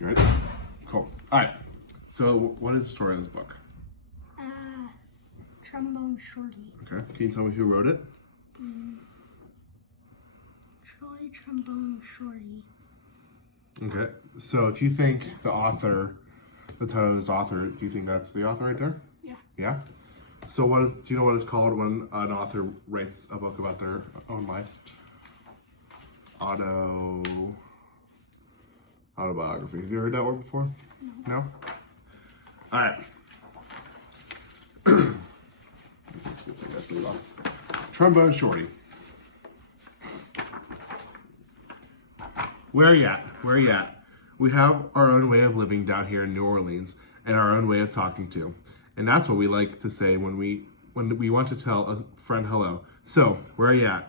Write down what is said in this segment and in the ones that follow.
You ready? Cool. All right. So what is the story of this book? Trombone Shorty. Okay. Can you tell me who wrote it? Troy Trombone Shorty. Okay. So if you think the author, the title of this author, do you think that's the author right there? Yeah. Yeah? So do you know what it's called when an author writes a book about their own life? Autobiography. Have you heard that word before? No? All right. Trombone Shorty. Where you at? Where you at? We have our own way of living down here in New Orleans and our own way of talking too. And that's what we like to say when we want to tell a friend hello. So, where are you at?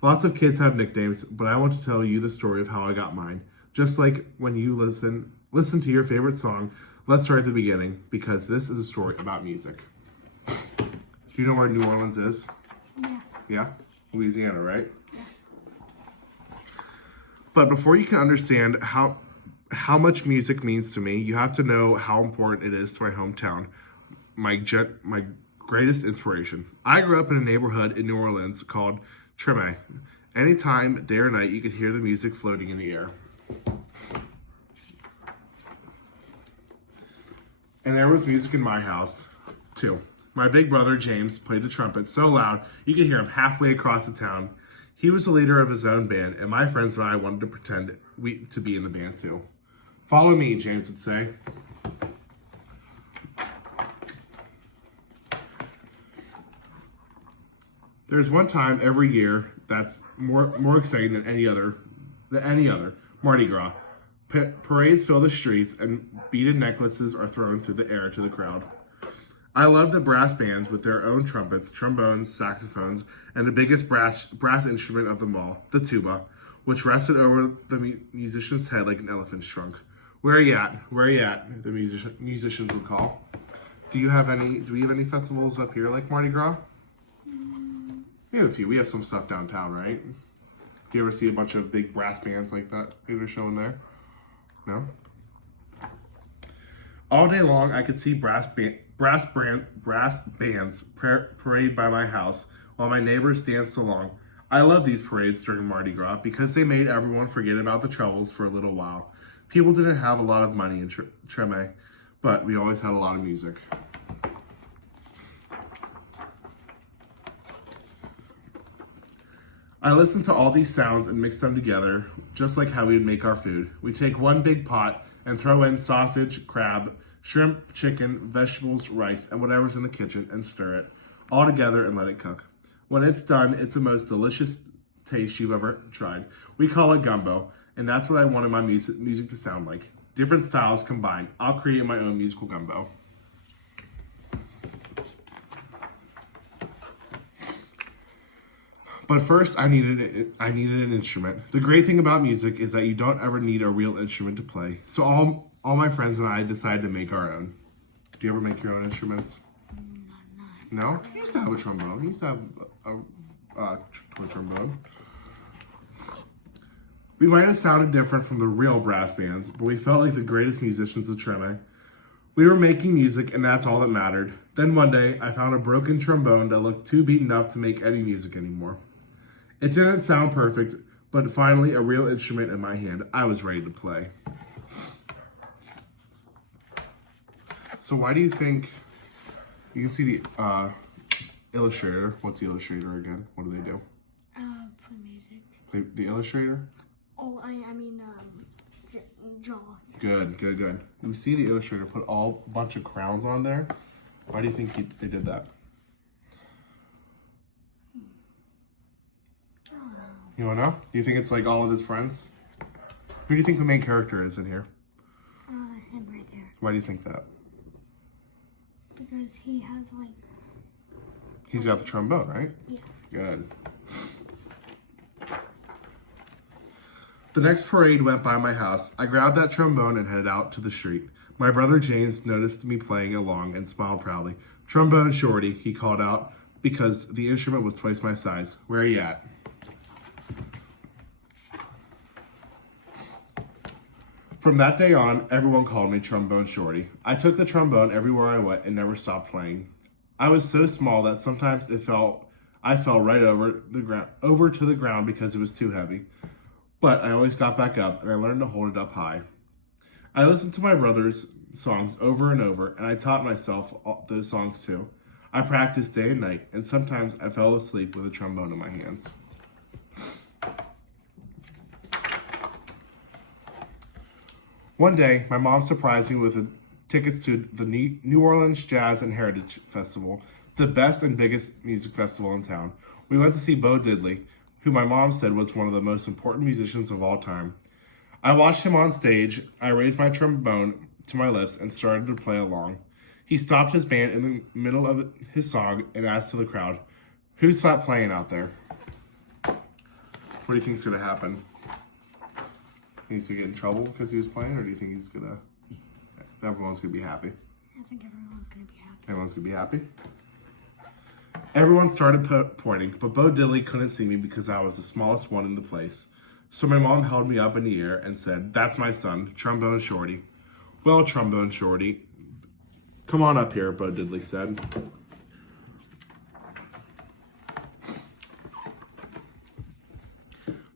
Lots of kids have nicknames, but I want to tell you the story of how I got mine. Just like when you listen to your favorite song, let's start at the beginning because this is a story about music. Do you know where New Orleans is? Yeah. Yeah? Louisiana, right? Yeah. But before you can understand how much music means to me, you have to know how important it is to my hometown. My greatest inspiration. I grew up in a neighborhood in New Orleans called Trombone. Anytime, day or night, you could hear the music floating in the air. And there was music in my house, too. My big brother, James, played the trumpet so loud you could hear him halfway across the town. He was the leader of his own band, and my friends and I wanted to pretend to be in the band, too. Follow me, James would say. There's one time every year that's more exciting than any other, Mardi Gras. Parades fill the streets and beaded necklaces are thrown through the air to the crowd. I love the brass bands with their own trumpets, trombones, saxophones, and the biggest brass instrument of them all, the tuba, which rested over the musician's head like an elephant's trunk. Where are you at? Where are you at? The musicians would call. Do we have any festivals up here like Mardi Gras? We have a few. We have some stuff downtown, right? Do you ever see a bunch of big brass bands like that they're showing there? No? All day long, I could see brass bands parade by my house while my neighbors danced along. I love these parades during Mardi Gras because they made everyone forget about the troubles for a little while. People didn't have a lot of money in Treme, but we always had a lot of music. I listened to all these sounds and mixed them together, just like how we would make our food. We take one big pot and throw in sausage, crab, shrimp, chicken, vegetables, rice, and whatever's in the kitchen and stir it all together and let it cook. When it's done, it's the most delicious taste you've ever tried. We call it gumbo, and that's what I wanted my music to sound like. Different styles combined. I'll create my own musical gumbo. But first, I needed an instrument. The great thing about music is that you don't ever need a real instrument to play. So all my friends and I decided to make our own. Do you ever make your own instruments? No? You used to have a trombone. You used to have a toy trombone. We might have sounded different from the real brass bands, but we felt like the greatest musicians of Treme. We were making music, and that's all that mattered. Then one day, I found a broken trombone that looked too beaten up to make any music anymore. It didn't sound perfect, but finally a real instrument in my hand. I was ready to play. So why do you think, you can see the illustrator. What's the illustrator again? What do they do? Play music. Play the illustrator? Oh, I mean, draw. Good. You see the illustrator put a bunch of crowns on there? Why do you think they did that? You wanna know? Do you think it's like all of his friends? Who do you think the main character is in here? Him right there. Why do you think that? Because he has like... He's got the trombone, right? Yeah. Good. The next parade went by my house. I grabbed that trombone and headed out to the street. My brother James noticed me playing along and smiled proudly. Trombone Shorty, he called out, because the instrument was twice my size. Where are you at? From that day on, everyone called me Trombone Shorty. I took the trombone everywhere I went and never stopped playing. I was so small that sometimes I fell right over to the ground because it was too heavy. But I always got back up and I learned to hold it up high. I listened to my brother's songs over and over, and I taught myself those songs too. I practiced day and night, and sometimes I fell asleep with a trombone in my hands. One day, my mom surprised me with tickets to the New Orleans Jazz and Heritage Festival, the best and biggest music festival in town. We went to see Bo Diddley, who my mom said was one of the most important musicians of all time. I watched him on stage. I raised my trombone to my lips and started to play along. He stopped his band in the middle of his song and asked to the crowd, "Who stopped playing out there?" What do you think's gonna happen? He's gonna get in trouble because he was playing, or do you think everyone's gonna be happy? I think everyone's gonna be happy. Everyone's gonna be happy? Everyone started pointing, but Bo Diddley couldn't see me because I was the smallest one in the place. So my mom held me up in the air and said, "That's my son, Trombone Shorty." "Well, Trombone Shorty, come on up here," Bo Diddley said.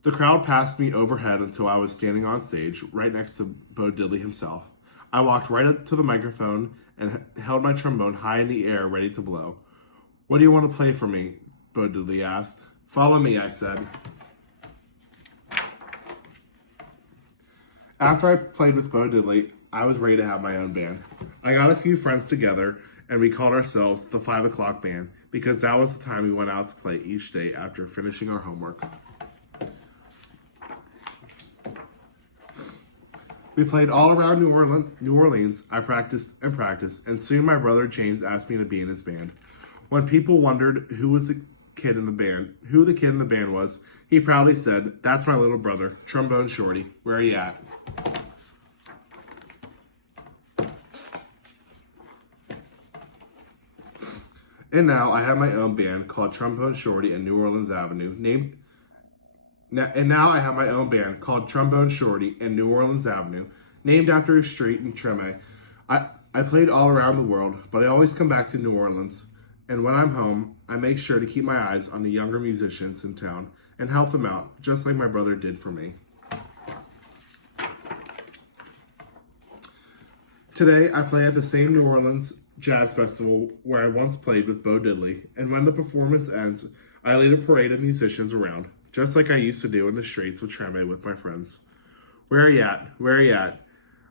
The crowd passed me overhead until I was standing on stage, right next to Bo Diddley himself. I walked right up to the microphone and held my trombone high in the air, ready to blow. "What do you want to play for me?" Bo Diddley asked. "Follow me," I said. After I played with Bo Diddley, I was ready to have my own band. I got a few friends together, and we called ourselves the 5 o'clock band, because that was the time we went out to play each day after finishing our homework. We played all around New Orleans. I practiced, and soon my brother James asked me to be in his band. When people wondered who the kid in the band was, he proudly said, "That's my little brother, Trombone Shorty. Where are you at?" And now I have my own band called Trombone Shorty and New Orleans Avenue, named after a street in Treme. I played all around the world, but I always come back to New Orleans. And when I'm home, I make sure to keep my eyes on the younger musicians in town and help them out, just like my brother did for me. Today, I play at the same New Orleans Jazz Festival where I once played with Bo Diddley, and when the performance ends, I lead a parade of musicians around, just like I used to do in the streets of Treme with my friends. Where are you at? Where are you at?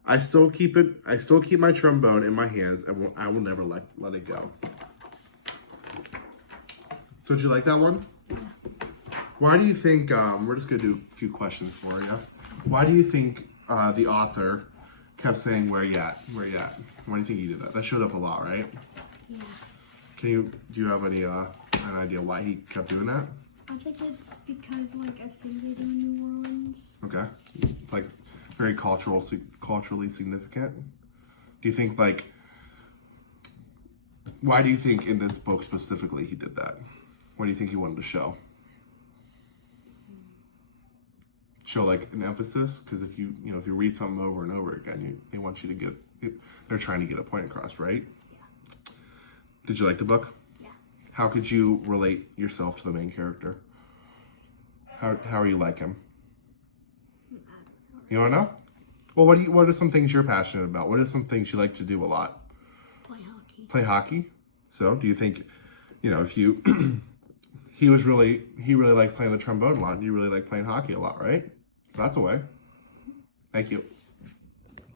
I still keep my trombone in my hands, and I will never let it go. So did you like that one? Yeah. Why do you think, we're just gonna do a few questions for you. Why do you think the author kept saying, "Where you at? Where you at?" Why do you think he did that? That showed up a lot, right? Yeah. Do you have any an idea why he kept doing that? I think it's because, like, I think they do in New Orleans. Okay. It's like very culturally significant. Do you think, like, why do you think in this book specifically he did that? What do you think he wanted to show? Show like an emphasis? Because if you read something over and over again, they want you to they're trying to get a point across, right? Yeah. Did you like the book? Yeah. How could you relate yourself to the main character? How are you like him? I don't know. You don't know? Well, what are some things you're passionate about? What are some things you like to do a lot? Play hockey. Play hockey? So, do you think, if you he really liked playing the trombone a lot, and you really like playing hockey a lot, right? So that's a way. Thank you.